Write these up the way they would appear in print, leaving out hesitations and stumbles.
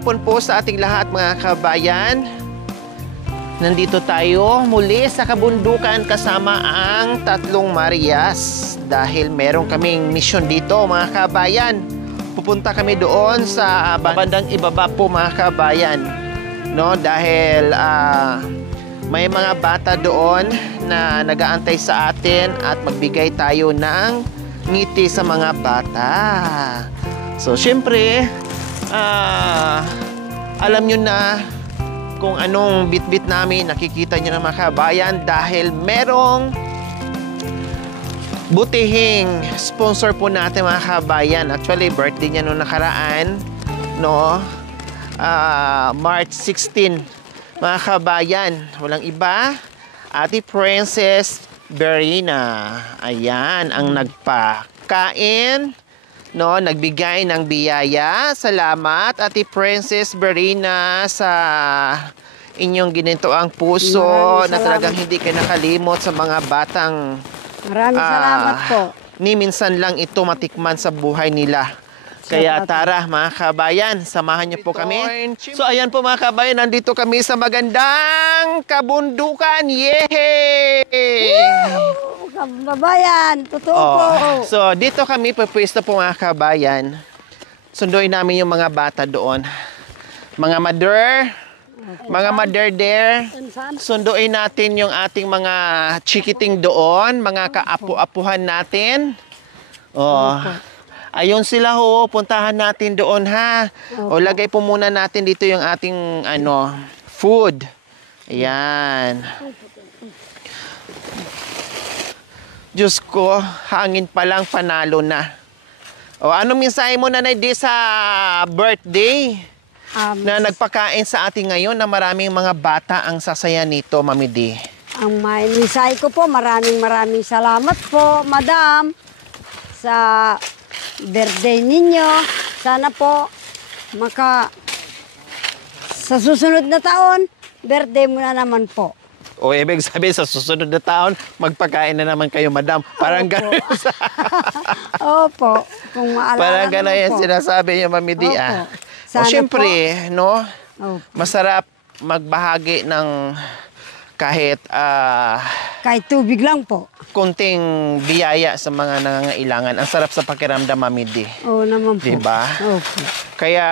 hapon po sa ating lahat mga kabayan. Nandito tayo muli sa kabundukan kasama ang tatlong Marias dahil meron kaming misyon dito mga kabayan. Pupunta kami doon sa bandang ibaba po mga kabayan, no? Dahil may mga bata doon na nag-aantay sa atin at magbigay tayo ng ngiti sa mga bata. So syempre alam nyo na kung anong bit-bit namin, nakikita nyo na mga kabayan dahil merong butihing sponsor po natin mga kabayan. Actually, birthday niya noong nakaraan, no? March 16, mga kabayan. Walang iba, Ate Princess Berina. Ayan, ang nagpakain, no, nagbigay ng biyaya. Salamat Ate Princess Berina sa inyong ginintoang puso na talagang hindi kayo nakalimot sa mga batang maraming salamat po. Ni minsan lang ito matikman sa buhay nila. Kaya tara mga kabayan, samahan niyo po kami. So ayan po mga kabayan, nandito kami sa magandang kabundukan. Yehey! Kababayan, totoo po. So dito kami pupwesto po mga kabayan. Sunduin namin yung mga bata doon. Mga mother there. Sunduin natin yung ating mga chikiting doon, mga kaapu-apuhan natin. Ayun sila ho, puntahan natin doon ha. O lagay po muna natin dito yung ating food. Ayan. Diyos ko, hangin pa lang panalo na. O anong mensahe mo Nanay Di sa birthday na nagpakain sa atin ngayon na maraming mga bata ang sasaya nito, Mami Di? Ang mensahe ko po, maraming salamat po, Madam, sa birthday ninyo. Sana po sa susunod na taon, birthday mo na naman po. O ibig sabihin sa susunod na taon, magpakain na naman kayo, Madam. Parang gano'n. Opo. Kung maalala parang gano'n yan sinasabi niyo, Mami Di. O syempre, no? Masarap magbahagi ng kahit tubig lang po. Kunting biyaya sa mga nangangailangan. Ang sarap sa pakiramdam, Mami Di. Oo naman po. Diba? Opo. Kaya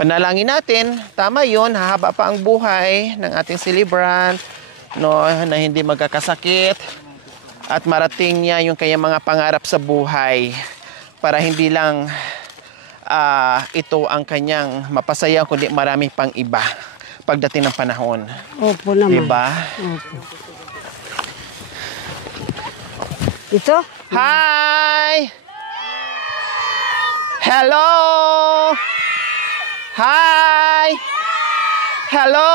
panalangin natin, tama yun, hahaba pa ang buhay ng ating celebrant, no, na hindi magkakasakit at marating niya yung kanyang mga pangarap sa buhay para hindi lang ito ang kanyang mapasaya, kundi marami pang iba pagdating ng panahon. Opo naman. Diba? Opo. Ito? Hi! Hello! Hi! Hello!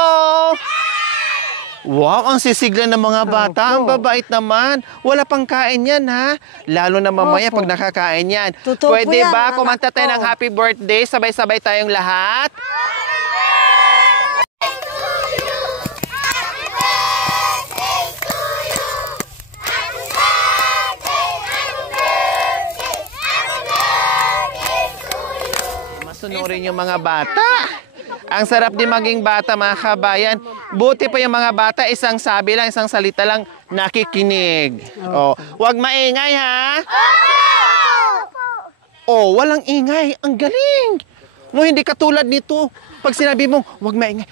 Wow, ang sisigla ng mga bata. Ang babait naman. Wala pang kain yan, ha? Lalo na mamaya pag nakakain yan. Pwede ba kumanta tayo ng happy birthday? Sabay-sabay tayong lahat? Masunurin yung mga bata. Ang sarap din maging bata, mga kabayan. Buti pa yung mga bata, isang sabi lang, isang salita lang, nakikinig. Wag maingay, ha? Walang ingay. Ang galing. No, hindi katulad nito. Pag sinabi mo, wag maingay.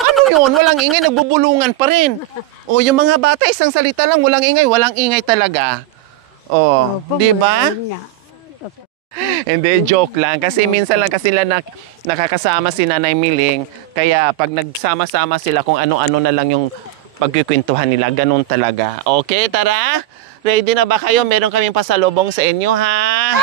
Ano yun? Walang ingay, nagbubulungan pa rin. Yung mga bata, isang salita lang, walang ingay talaga. Di ba? Hindi, joke lang. Kasi minsan lang kasi sila nakakasama si Nanay Miling. Kaya pag nagsama-sama sila, kung ano-ano na lang yung pagkikwentuhan nila. Ganun talaga. Okay, tara? Ready na ba kayo? Meron kaming pasalubong sa inyo, ha?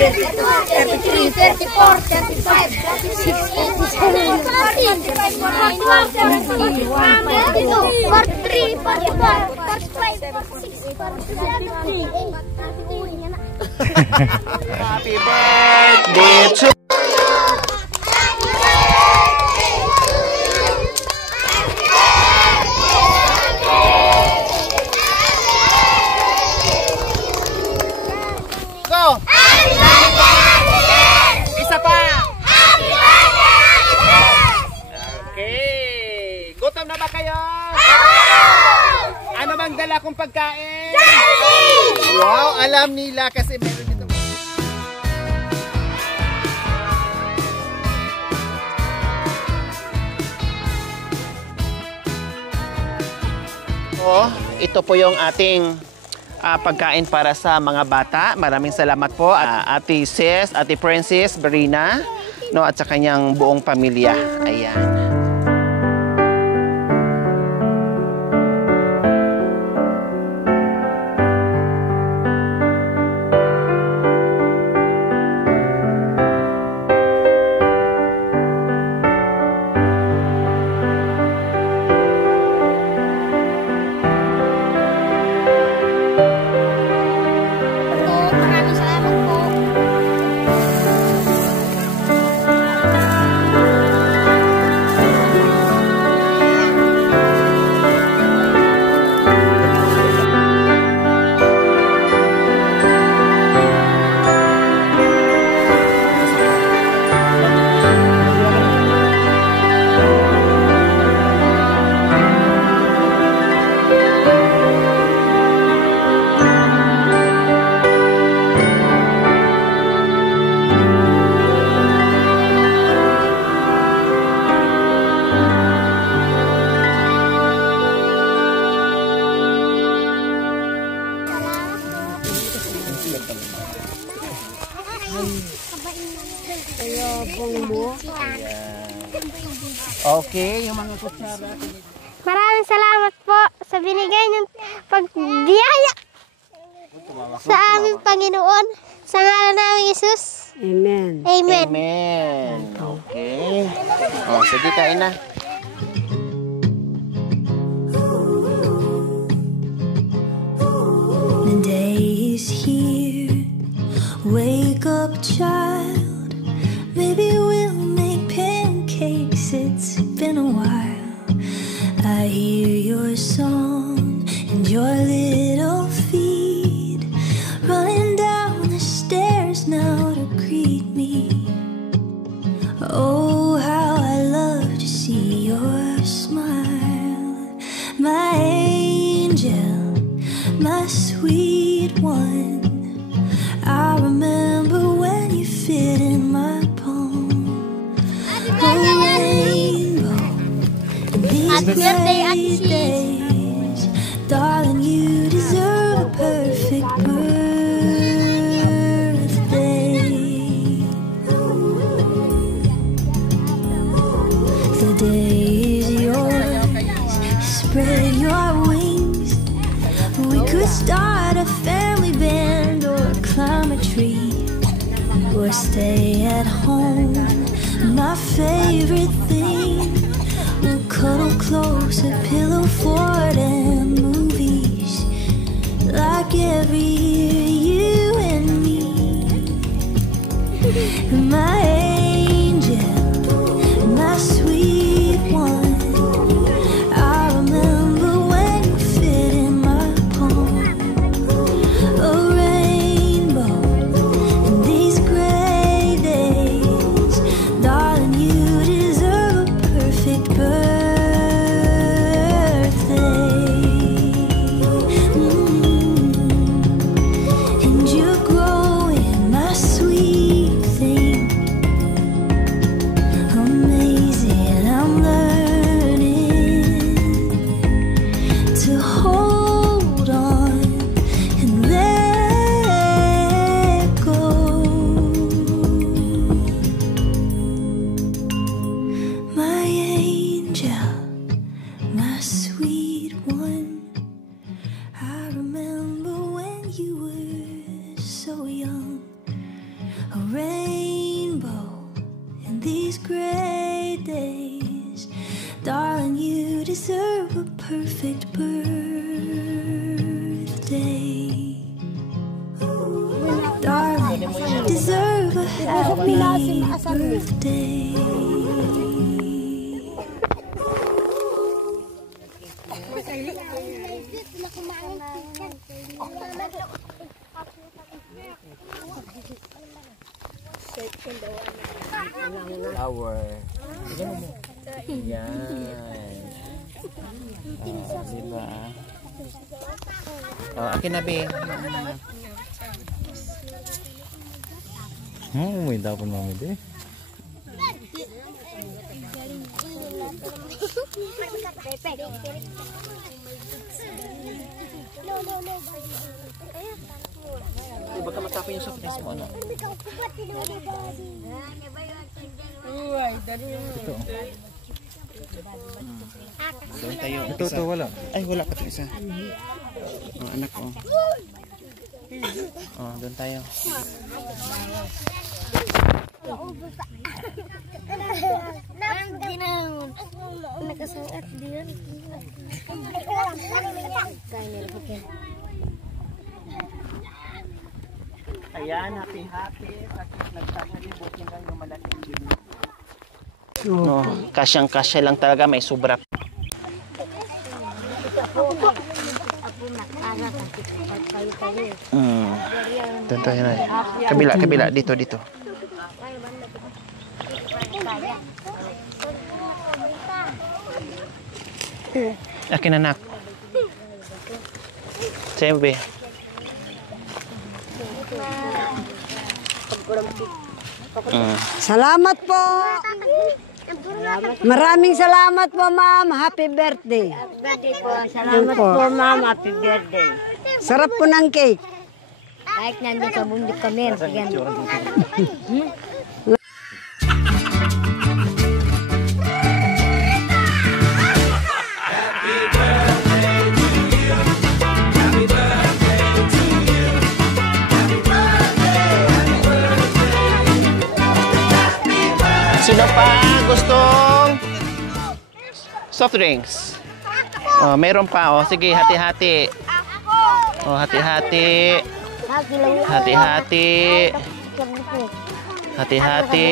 33, 34, 35, 36, 87, 40, 43, 44, 45, 46, 47, 48. Happy birthday to Go! Isa pa! Okay. Gutom na ba kayo? Ano bang dala kong pagkain? Wow, alam nila kasi meron dito. Ito po yung ating pagkain para sa mga bata. Maraming salamat po Ate Sis, Ate Princess, Berina, no, at sa kanyang buong pamilya. Ayan. Maraming salamat po. Okay, yung mga kutsara. Maraming salamat po sa binigay niyong pagbiyaya sa aming Panginoon. Sa ngalan namin Jesus. Amen. Amen. Amen. Okay. Oh, sige, kain na. The day is here. Wake up, child. Maybe we'll make pancakes. It's been a while. I hear your song and your little feet running down the stairs now to greet me. Oh, how I love to see your smile, my angel, my sweet one. I remember when you fit in my palm. Oh, rainbow, these gray days, darling, you deserve a perfect birthday. The day is yours, spread your wings. We could start a family band or climb a tree or stay at home. My favorite thing, we'll cuddle close, a pillow fort and movies like every year, you and me. My angel, my sweet one. I remember when you fit in my palm. A rainbow in these gray days, darling, you deserve a perfect birthday. And you're growing, my sweet thing. Darling, you deserve a perfect birthday. Darling, you deserve a happy birthday. Flower. Yan. Diba? Akin na, be. May dapat mami deh. Baka matapin yung soft drinks mo, ano? Ito. Doon tayo. Ito wala. Ay, wala pa ito isa. Anak ko. Doon tayo. Nakasangat din. Ayan, happy. Nagsasalibot lang yung malaking gym. Kasyang-kasya lang talaga, may sobra. Doon tayo na. Kabila, dito. Akin anak. Siyempre. Salamat po. Maraming salamat po, ma'am. Happy birthday. Salamat po, ma'am. Happy birthday. Sarap po ng cake. Kahit nandun sa bundok kami. Sino pa gustong soft drinks? Meron pa. Sige, hati-hati. Hati-hati. Hati-hati. Hati-hati.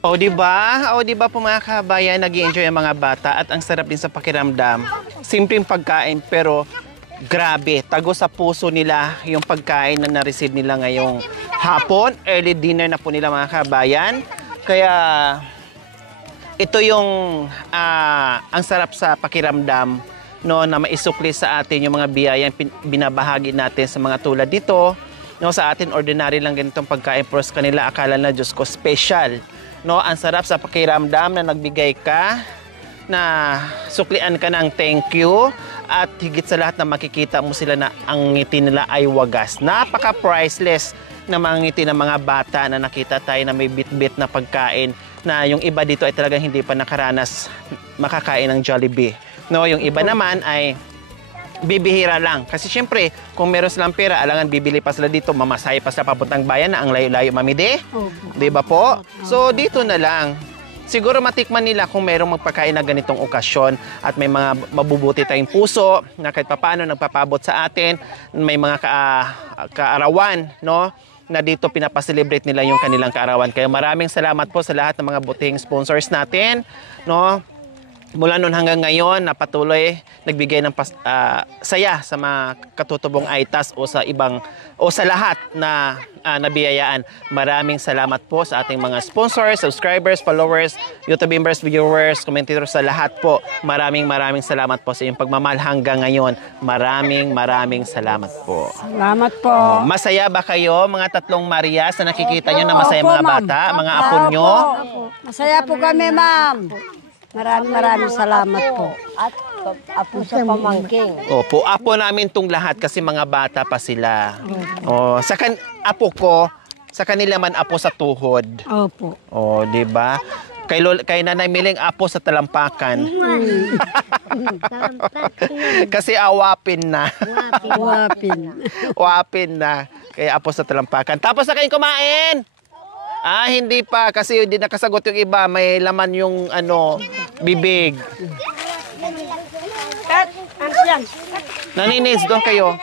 O di ba po mga kabayan, nag-i-enjoy ang mga bata at ang sarap din sa pakiramdam. Simpleng pagkain pero grabe, tago sa puso nila yung pagkain na na-receive nila ngayong hapon. Early dinner na po nila mga kabayan. Kaya ito yung ang sarap sa pakiramdam, no, na maisukli sa atin yung mga biyayang binabahagi natin sa mga tulad dito. No, sa atin ordinary lang ganitong pagkain, pero sa kanila akala na Diyos ko special. No, ang sarap sa pakiramdam na nagbigay ka, na suklian ka ng thank you, at higit sa lahat na makikita mo sila na ang ngiti nila ay wagas. Napaka-priceless na mga ngiti ng mga bata na nakita tayo na may bit-bit na pagkain, na yung iba dito ay talagang hindi pa nakaranas makakain ng Jollibee. No, yung iba naman ay bibihira lang. Kasi syempre, kung meron silang pera, alangan bibili pa sila dito, mamasahe pa sa papuntang bayan na ang layo-layo, mamide. Di ba po? So, dito na lang. Siguro matikman nila kung merong magpakain na ganitong okasyon at may mga mabubuti tayong puso na kahit paano nagpapabot sa atin, may mga kaarawan, no, na dito pinapaselebrate nila yung kanilang kaarawan. Kaya maraming salamat po sa lahat ng mga butihing sponsors natin, no. mula noon hanggang ngayon na patuloy nagbigay ng saya sa mga katutubong Aitas o sa ibang o sa lahat na nabiyayaan. Maraming salamat po sa ating mga sponsors, subscribers, followers, YouTube members, viewers, commentators, sa lahat po. Maraming salamat po sa iyong pagmamahal hanggang ngayon. Maraming salamat po. Salamat po. Masaya ba kayo mga tatlong Marias na nakikita nyo na masaya mga bata, mga apo nyo? Masaya po kami, ma'am. Maraming salamat po. At apo sa pamangking. Opo, apo namin tong lahat kasi mga bata pa sila. Apo ko, sa kanila man apo sa tuhod. Opo. Di ba? Kay Nanay Miling apo sa talampakan. Kasi awapin na. Wapin na. Kaya apo sa talampakan. Tapos na kayong kumain? Hindi pa kasi hindi nakasagot yung iba. May laman yung bibig. Naninis, doon kayo.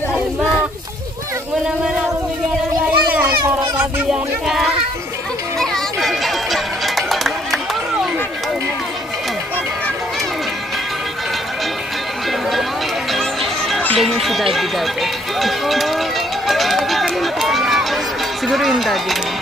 Alma, huwag mo naman ako bigyan ng ganyan para kabiyan ka. Doon yung si daddy dati. Siguro yung daddy niya.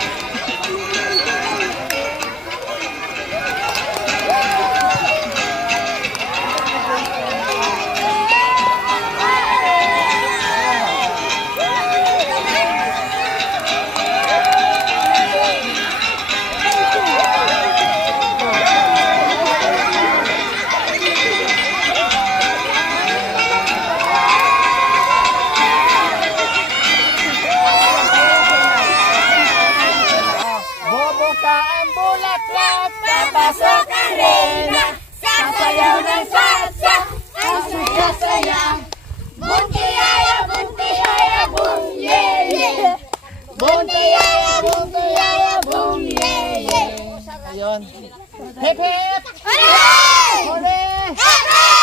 Papasok ang reyna, sasayaw ng salsa, ang sumasaya. Buntiyaya, buntiyaya, bum, yeah, yeah. Buntiyaya, buntiyaya, bum, yeah, yeah. Ayun. Hip hip! Hooray! Hooray!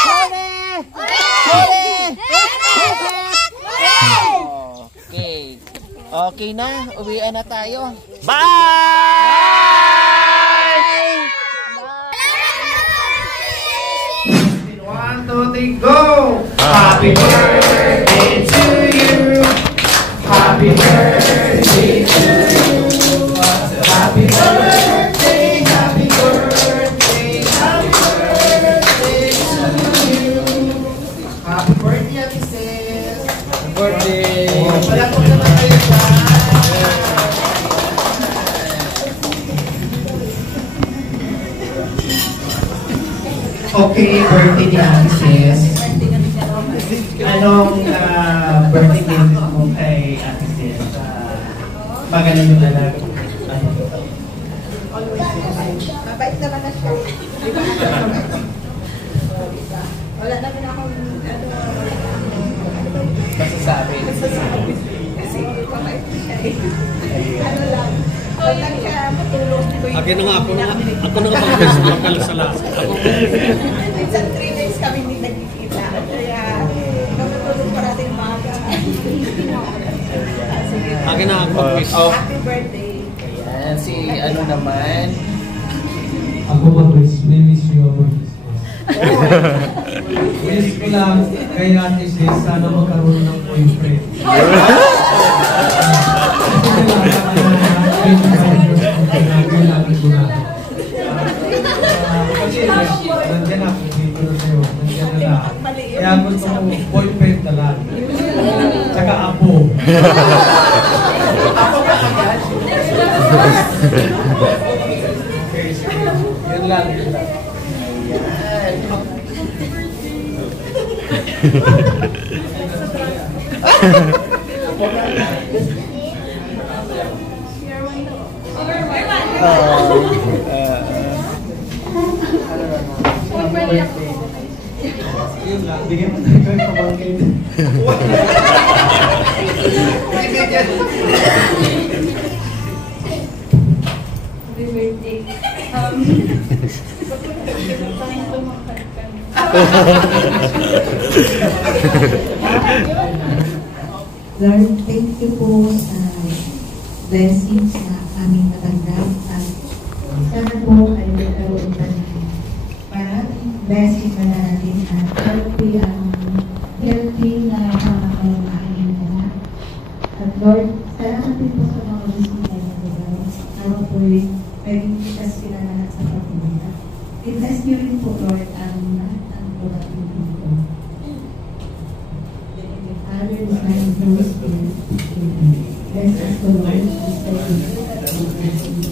Hooray! Hooray! Hip hip! Okay. Okay na. Uwian na tayo. Bye! 1, 2, 3, go! Happy birthday to you. Happy birthday to you. Happy birthday, happy birthday, happy birthday to you. Happy birthday, Ate Sis. Happy birthday. Palakot naman kayo dyan. Okay, birthday ni Ate Sis. Anong birthday gift mo kay Ate Sis? Magaling yung anak. Mabait naman na siya. Wala naman akong Masasabi. kasi mabait siya eh. Ano lang, wala siya matulog. Akin na nga ako na pagkalasala. Minsan 3 days kami hindi nagkikita. Kaya matutulog parating maaga. Akin na ako. Happy birthday. Ayan, si ano naman. Ako mag-wish you a birthday. Wish ko lang kay Ate Sis, sana magkaroon ng boyfriend. Kasi nandiyan ako dito na sa'yo, nandiyan na lang. Kaya gusto ko boyfriend na lang. Tsaka apo. Apo ka agad? Yun lang, yun lang. Bigyan mo tayo yung pamangkin. Lord, thank you po sa blessings na aming natanggap at sana po ay magkaroon pa ng maraming blessing na natin at healthy na pangangailangan na. At Lord, salamat din po sa mga bisita na Lord. Sana po rin maging likas sila lahat sa pagpunta. I-bless niyo rin po Lord ang lahat ng pagpunta dito. Father, the Son, and the Holy Spirit. Bless us, O Lord, this day we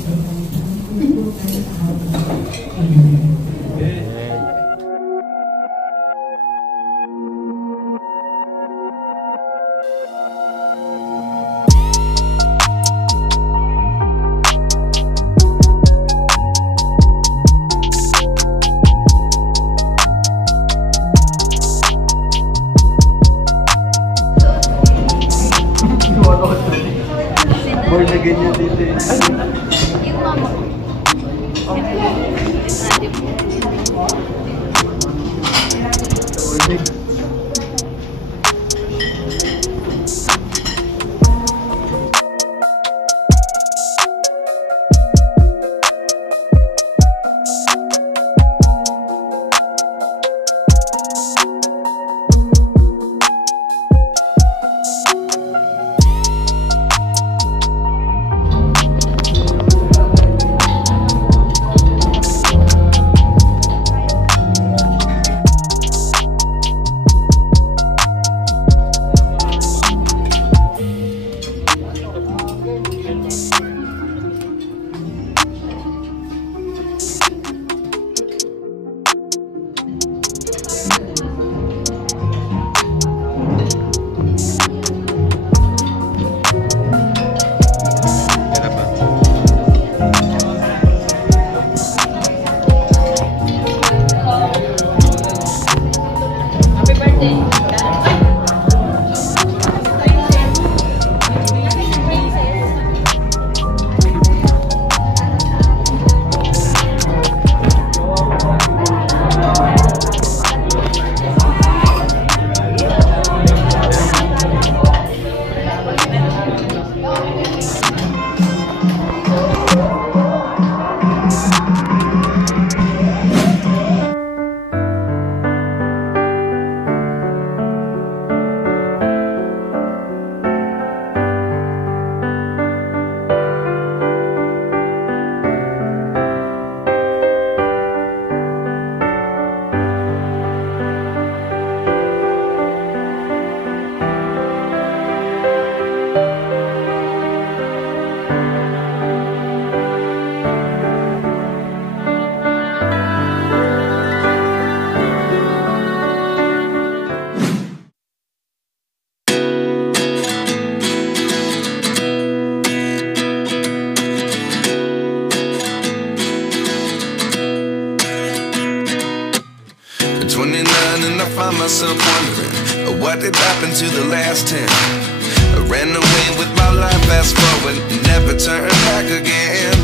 find myself wondering what did happen to the last 10. I ran away with my life, fast forward, never turn back again.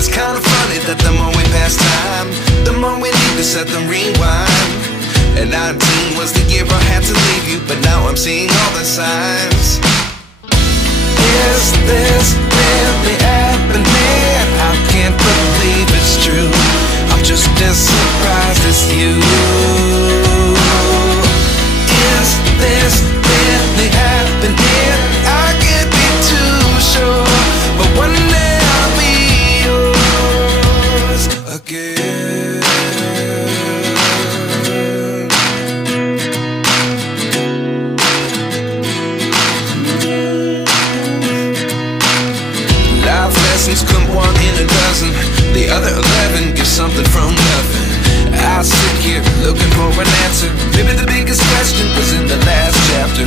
It's kind of funny that the more we pass time, the more we need to set them rewind. And 19 was the year I had to leave you, but now I'm seeing all the signs. Is this really happening? I can't believe it's true. I'm just as surprised as you. Is this really happening? I can't be too sure, but one day I'll be yours again. Life lessons come one in a dozen. The other 11 give something from nothing. I sit here looking for an answer. Maybe the biggest question was in the last chapter.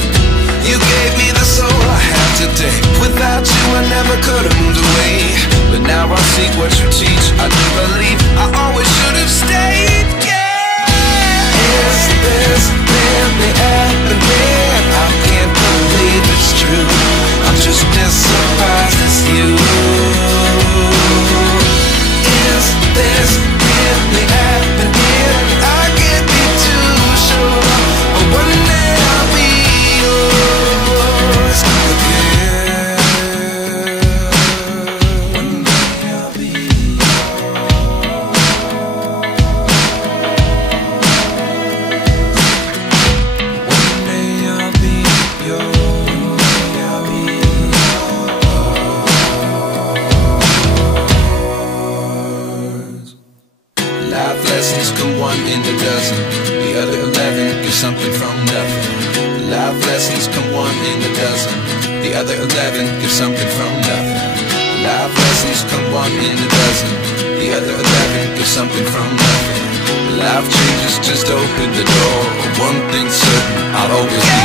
You gave me the soul I have today. Without you I never could have moved away. But now I see what you teach. I do believe I always should have stayed. Yeah. Is this really happening? I can't believe it's true. I'm just as surprised as you. Is this really happening? I can't be too sure, but one day I'll be yours again. lessons come one in a dozen. The other 11 give something from nothing. Life lessons come one in a dozen. The other 11 give something from nothing. Life changes, just open the door. One thing's certain, I'll always be